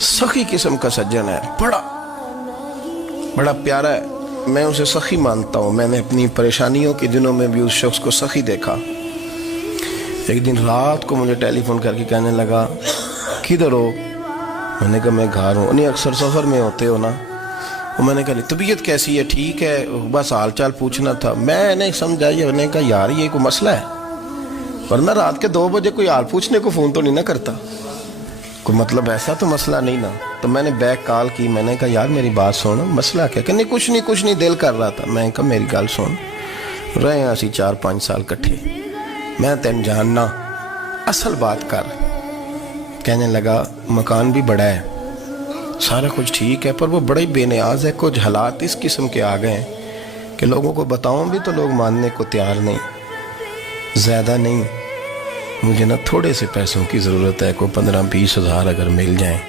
सखी किस्म का सज्जन है, बड़ा प्यारा है, मैं उसे सखी मानता हूँ। मैंने अपनी परेशानियों के दिनों में भी उस शख्स को सखी देखा। एक दिन रात को मुझे टेलीफोन करके कहने लगा, किधर हो? मैंने कहा मैं घर हूँ। नहीं, अक्सर सफ़र में होते हो ना? और मैंने कहा तबीयत कैसी है? ठीक है, बस हाल चाल पूछना था। मैंने समझा, ये मैंने कहा यार ये कोई मसला है, वरना रात के 2 बजे कोई हाल पूछने को फ़ोन तो नहीं ना करता, कोई मतलब ऐसा तो मसला नहीं ना। तो मैंने बैक कॉल की, मैंने कहा यार मेरी बात सुन, मसला क्या? कहने कुछ नहीं दिल कर रहा था। मैं कहा मेरी गल सुन, रहे हैं असी 4-5 साल कट्ठे, मैं तेन जानना, असल बात कर। कहने लगा मकान भी बड़ा है, सारा कुछ ठीक है, पर वो बड़ा ही बेनियाज है। कुछ हालात इस किस्म के आ गए हैं कि लोगों को बताऊं भी तो लोग मानने को तैयार नहीं। ज़्यादा नहीं, मुझे ना थोड़े से पैसों की ज़रूरत है, कोई 15-20 हज़ार अगर मिल जाएं